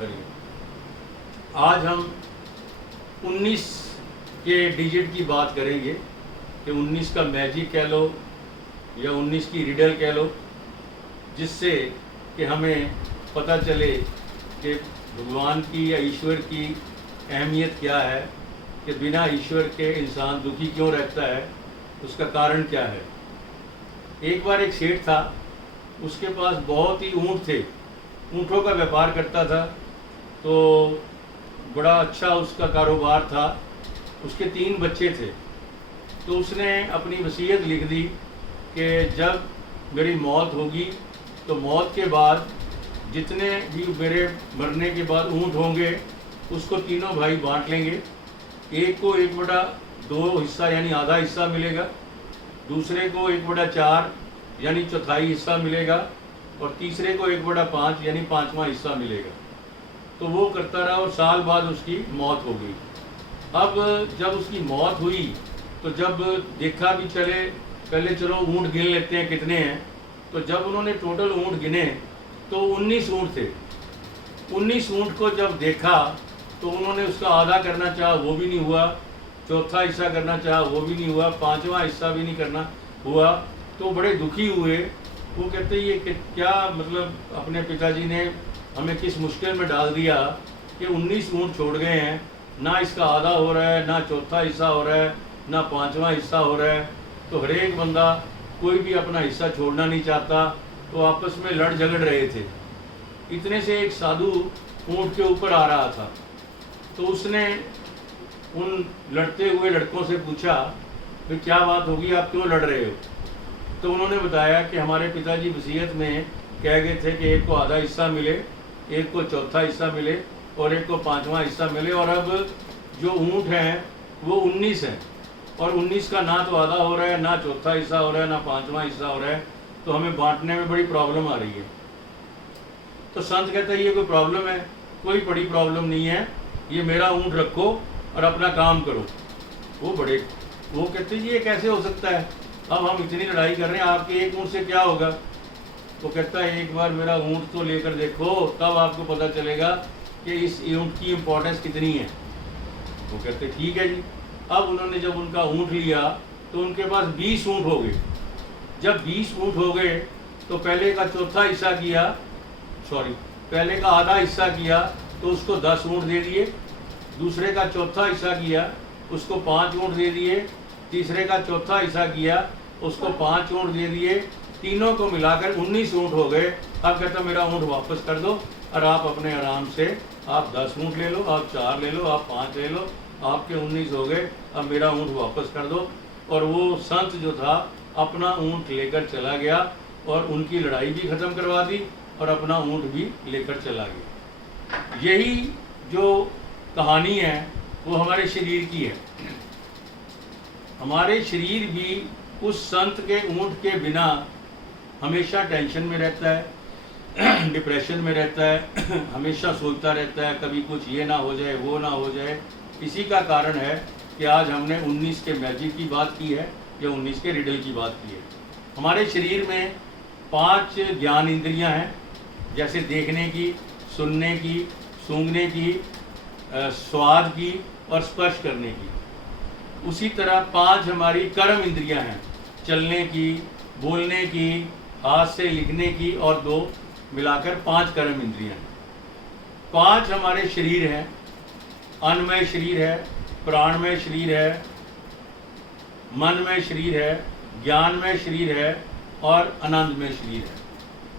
हरिओम। आज हम 19 के डिजिट की बात करेंगे कि 19 का मैजिक कह लो या 19 की रिडल कह लो, जिससे कि हमें पता चले कि भगवान की या ईश्वर की अहमियत क्या है, कि बिना ईश्वर के इंसान दुखी क्यों रहता है, उसका कारण क्या है। एक बार एक सेठ था, उसके पास बहुत ही ऊँट थे, ऊँटों का व्यापार करता था, तो बड़ा अच्छा उसका कारोबार था। उसके 3 बच्चे थे, तो उसने अपनी वसीयत लिख दी कि जब मेरी मौत होगी तो मौत के बाद जितने भी मेरे मरने के बाद ऊँट होंगे उसको तीनों भाई बांट लेंगे। एक को 1/2 हिस्सा यानी आधा हिस्सा मिलेगा, दूसरे को 1/4 यानी चौथाई हिस्सा मिलेगा, और तीसरे को 1/5 यानी 5वां हिस्सा मिलेगा। तो वो करता रहा और साल बाद उसकी मौत हो गई। अब जब उसकी मौत हुई तो जब देखा भी चले, पहले चलो ऊँट गिन लेते हैं कितने हैं, तो जब उन्होंने टोटल ऊँट गिने तो 19 ऊँट थे। 19 ऊँट को जब देखा तो उन्होंने उसका आधा करना चाहा, वो भी नहीं हुआ, चौथा हिस्सा करना चाहा, वो भी नहीं हुआ, 5वां हिस्सा भी नहीं करना हुआ। तो बड़े दुखी हुए। वो कहते ये क्या मतलब अपने पिताजी ने हमें किस मुश्किल में डाल दिया कि 19 ऊँट छोड़ गए हैं, ना इसका आधा हो रहा है, ना चौथा हिस्सा हो रहा है, ना 5वां हिस्सा हो रहा है। तो हर एक बंदा कोई भी अपना हिस्सा छोड़ना नहीं चाहता, तो आपस में लड़ झगड़ रहे थे। इतने से एक साधु ऊँट के ऊपर आ रहा था, तो उसने उन लड़ते हुए लड़कों से पूछा कि क्या बात होगी, आप क्यों लड़ रहे हो। तो उन्होंने बताया कि हमारे पिताजी वसीयत में कह गए थे कि एक को आधा हिस्सा मिले, एक को चौथा हिस्सा मिले और एक को 5वां हिस्सा मिले, और अब जो ऊँट हैं वो 19 हैं, और 19 का ना तो आधा हो रहा है, ना चौथा हिस्सा हो रहा है, ना 5वां हिस्सा हो रहा है, तो हमें बांटने में बड़ी प्रॉब्लम आ रही है। तो संत कहता है ये कोई प्रॉब्लम है? कोई बड़ी प्रॉब्लम नहीं है, ये मेरा ऊँट रखो और अपना काम करो। वो कहते ये कैसे हो सकता है, अब हम इतनी लड़ाई कर रहे हैं, आपके एक ऊँट से क्या होगा। वो कहता है एक बार मेरा ऊँट तो लेकर देखो, तब आपको पता चलेगा कि इस ऊँट की इम्पोर्टेंस कितनी है। वो कहते ठीक है जी। अब उन्होंने जब उनका ऊँट लिया तो उनके पास 20 ऊँट हो गए। जब 20 ऊँट हो गए तो पहले का आधा हिस्सा किया तो उसको 10 ऊँट दे दिए, दूसरे का चौथा हिस्सा किया उसको 5 ऊँट दे दिए, तीसरे का चौथा हिस्सा किया उसको 5 ऊँट दे दिए, तीनों को मिलाकर 19 ऊँट हो गए। अब कहता मेरा ऊँट वापस कर दो और आप अपने आराम से आप 10 ऊँट ले लो, आप 4 ले लो, आप 5 ले लो, आपके 19 हो गए, अब मेरा ऊँट वापस कर दो। और वो संत जो था अपना ऊँट लेकर चला गया और उनकी लड़ाई भी ख़त्म करवा दी और अपना ऊँट भी लेकर चला गया। यही जो कहानी है वो हमारे शरीर की है। हमारे शरीर भी उस संत के ऊँट के बिना हमेशा टेंशन में रहता है, डिप्रेशन में रहता है, हमेशा सोचता रहता है कभी कुछ ये ना हो जाए, वो ना हो जाए। इसी का कारण है कि आज हमने 19 के मैजिक की बात की है या 19 के रिडल की बात की है। हमारे शरीर में 5 ज्ञान इंद्रियां हैं, जैसे देखने की, सुनने की, सूंघने की, स्वाद की और स्पर्श करने की। उसी तरह 5 हमारी कर्म इंद्रियां हैं, चलने की, बोलने की, हाथ से लिखने की, और 2 मिलाकर 5 कर्म इंद्रियां हैं। 5 हमारे शरीर हैं, अन्नमय शरीर है, प्राणमय शरीर है, मनमय शरीर है, ज्ञानमय शरीर है और आनंदमय शरीर है।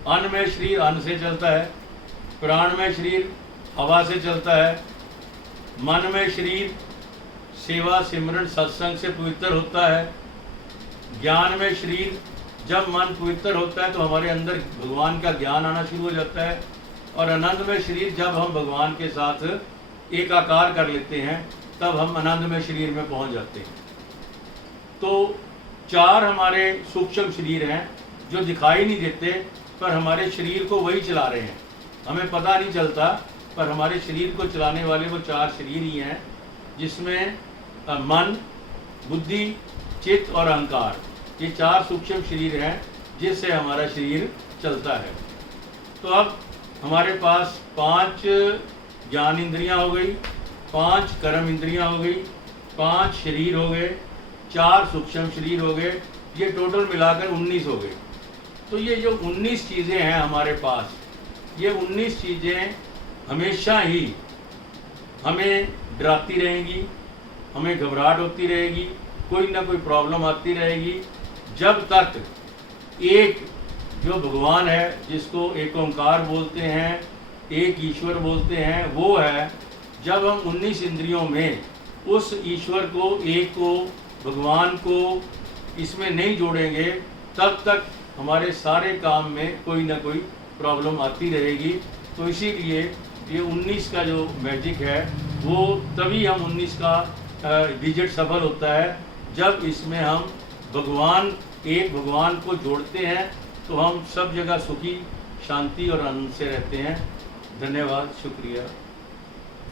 अन्नमय शरीर अन्न से चलता है, प्राणमय शरीर हवा से चलता है, मनमय शरीर सेवा सिमरन सत्संग से पवित्र होता है, ज्ञानमय शरीर जब मन पवित्र होता है तो हमारे अंदर भगवान का ज्ञान आना शुरू हो जाता है, और आनंदमय शरीर जब हम भगवान के साथ एकाकार कर लेते हैं तब हम आनंदमय शरीर में पहुंच जाते हैं। तो 4 हमारे सूक्ष्म शरीर हैं जो दिखाई नहीं देते, पर हमारे शरीर को वही चला रहे हैं, हमें पता नहीं चलता, पर हमारे शरीर को चलाने वाले वो 4 शरीर ही हैं, जिसमें मन, बुद्धि, चित्त और अहंकार, ये 4 सूक्ष्म शरीर हैं जिससे हमारा शरीर चलता है। तो अब हमारे पास 5 ज्ञान इंद्रियां हो गई, 5 कर्म इंद्रियां हो गई, 5 शरीर हो गए, 4 सूक्ष्म शरीर हो गए, ये टोटल मिलाकर 19 हो गए। तो ये जो 19 चीज़ें हैं हमारे पास, ये 19 चीज़ें हमेशा ही हमें डराती रहेंगी, हमें घबराहट होती रहेगी, कोई ना कोई प्रॉब्लम आती रहेगी, जब तक एक जो भगवान है, जिसको एक ओंकार बोलते हैं, एक ईश्वर बोलते हैं, वो है। जब हम 19 इंद्रियों में उस ईश्वर को, एक को, भगवान को इसमें नहीं जोड़ेंगे, तब तक हमारे सारे काम में कोई ना कोई प्रॉब्लम आती रहेगी। तो इसीलिए ये 19 का जो मैजिक है, वो तभी हम 19 का डिजिट सफल होता है जब इसमें हम भगवान, एक भगवान को जोड़ते हैं, तो हम सब जगह सुखी, शांति और आनंद से रहते हैं। धन्यवाद, शुक्रिया।